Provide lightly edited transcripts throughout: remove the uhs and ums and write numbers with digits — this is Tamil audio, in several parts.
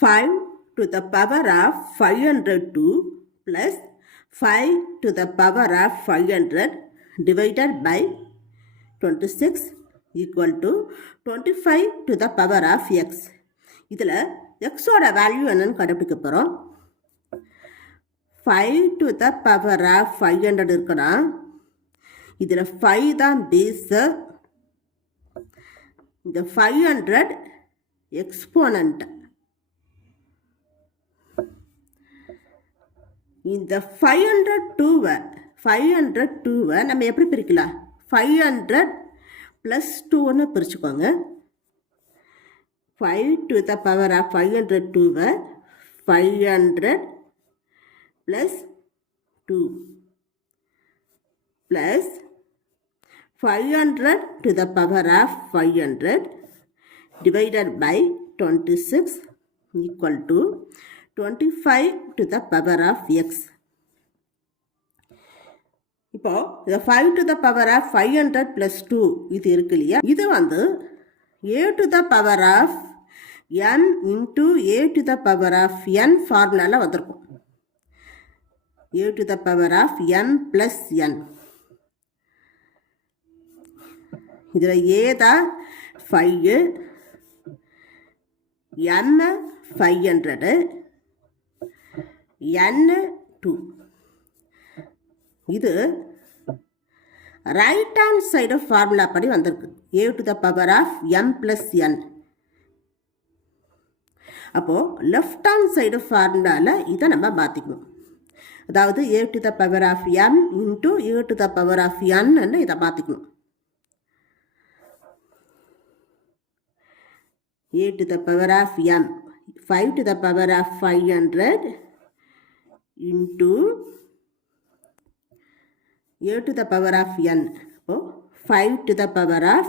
5 to the power of 502 plus 5 to the power of 500 divided by 26 equal to 25 to the power of x. இதில் x ஓட வேல்யூ என்னன்னு கண்டுபிடிக்க போகிறோம். 5 to the power of 500 இருக்குன்னா இதில் 5 தான் பேஸு, இந்த 500 எக்ஸ்போனண்ட். இந்த 502வை நம்ம எப்படி பிரிக்கலாம்? 500 + 2ன்னு பிரிச்சுக்கோங்க. 5 to the power of 502வை 500 + 2 plus 500 to the power of 500 divided by 26 equal to 25 to the power of x. இப்போ இந்த 5 to the power of 500 plus 2 இது இருக்கு இல்லையா, இது வந்து a to the power of n into a to the power of n ஃபார்முலாவில் வந்திருக்கும். a to the power of n plus n. இதில் a தான் 5, n 500, n 2. இது ரைட் ஹேண்ட் சைடு ஃபார்முலா படி வந்திருக்கு. a to the power of m plus n. அப்போது லெஃப்ட் ஹேண்ட் சைடு ஃபார்முலாவில் இதை நம்ம மாற்றிக்கணும். அதாவது a to the power of m into a to the power of n இதை மாற்றிக்கணும். a to the power of m 5 to the power of 500 into a to the power of n. அப்போ 5 to the power of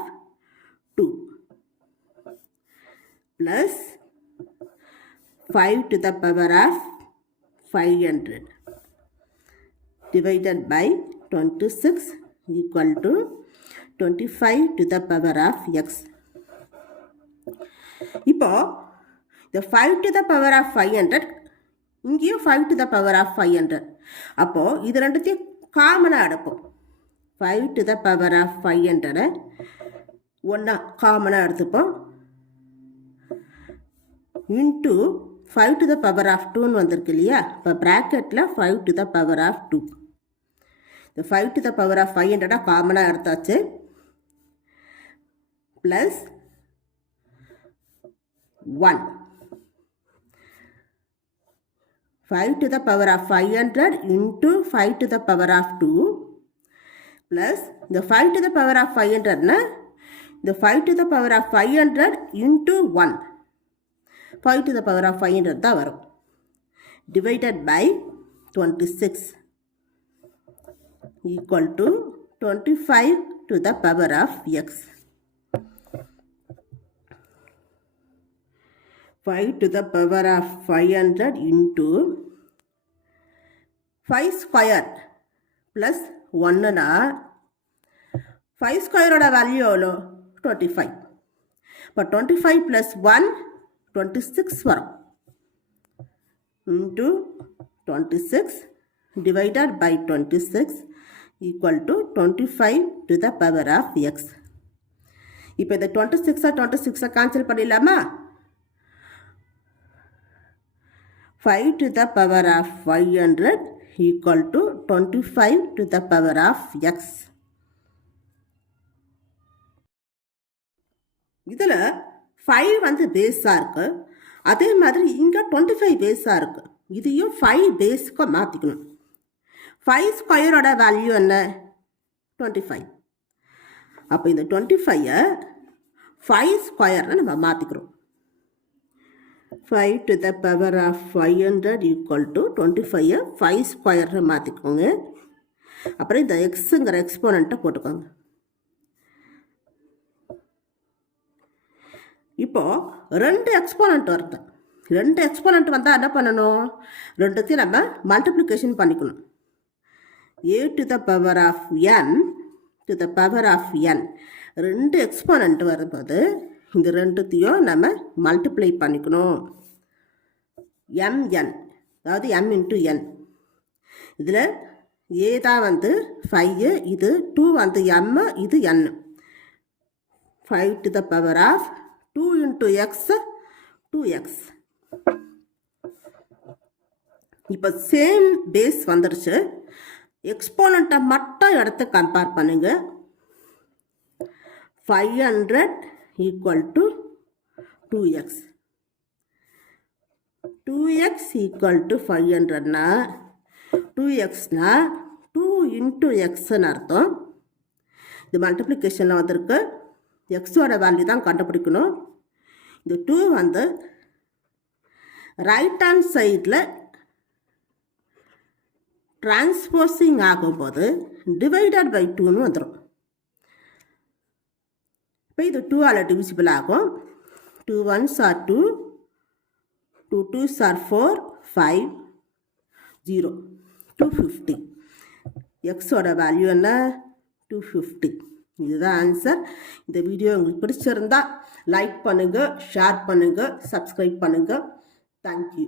2 plus 5 to the power of 500 divided by 26 equal to 25 to the power of x. இப்போ இந்த 5 to the power of 500 இங்கேயும் 5 to the power of 500. அப்போது இது ரெண்டுத்தையும் காமனாக எடுப்போம். 5 to the power of 500 ஒன்றா காமனாக எடுத்துப்போம். Into 5 to the power of 2ன்னு வந்திருக்கு இல்லையா, இப்போ ப்ராக்கெட்டில் 5 to the power of 2. இந்த 5 to the power of 500 காமனாக எடுத்தாச்சு. Plus 1. 5 to the power of 500 into 5 to the power of 2 plus the 5 to the power of 500 na the 5 to the power of 500 into 1. 5 to the power of 500 தான் வரும். Divided by 26 equal to 25 to the power of x. 5 to the power of 500 into 5 square plus 1 na 5 square oda value எவ்வளோ? 25. இப்போ 25 plus 1 26 வரும். into 26 divided by 26 equal to 25 to the power of x. இப்போ இந்த 26 cancel பண்ணிடலாமா? 5 to the power of 500 equal to 25 to the power of x. இதில் 5 வந்து பேஸாக இருக்குது, அதே மாதிரி இங்கே 25 பேஸாக இருக்குது. இதையும் 5 பேஸுக்கு மாற்றிக்கணும். 5 ஸ்கொயரோட வேல்யூ என்ன? 25. அப்போ இந்த 25ஐ 5 ஸ்கொயர்னு நம்ம மாற்றிக்கிறோம். 5 to the power of 500 equal to 25 5 ஸ்கொயர்னு மாற்றிக்கோங்க. அப்புறம் இந்த எக்ஸுங்கிற எக்ஸ்போனண்ட்டை போட்டுக்கோங்க. இப்போது 2 எக்ஸ்போனண்ட் வருது. 2 எக்ஸ்போனண்ட் வந்தால் என்ன பண்ணணும்? ரெண்டுத்தையும் நம்ம மல்டிப்ளிகேஷன் பண்ணிக்கணும். a to the power of n to the power of n 2 exponent வரும்போது இந்த ரெண்டுத்தையும் நம்ம மல்டிப்ளை பண்ணிக்கணும். mn, அதாவது m இன்ட்டு n. இதில் ஏ தான் வந்து 5, இது 2 வந்து m, இது n. 5 to the power of 2 into x, 2x. இப்போ சேம் பேஸ் வந்துருச்சு. எக்ஸ்போனண்ட்டை மட்டும் எடுத்து கம்பேர் பண்ணுங்க. 500 equal to 2x. 2x equal to 500னா 2xனா 2 இன்ட்டு எக்ஸ்ன்னு அர்த்தம். இது மல்டிப்ளிகேஷனில் வந்திருக்கு. எக்ஸோட வேல்யூ தான் கண்டுபிடிக்கணும். இந்த 2 வந்து ரைட் ஹேண்ட் சைடில் டிரான்ஸ்போசிங் ஆகும்போது டிவைடட் பை 2ன்னு வந்துடும். இப்போ இது 2ஆல் டிவிசிபிள் ஆகும். 2 1s are 2, 2 2s are 4, 5, 0, 250. எக்ஸோட வேல்யூ என்ன? 250. இதுதான் ஆன்சர். இந்த வீடியோ உங்களுக்கு பிடிச்சிருந்தா லைக் பண்ணுங்கள், ஷேர் பண்ணுங்கள், சப்ஸ்கிரைப் பண்ணுங்கள். தேங்க்யூ.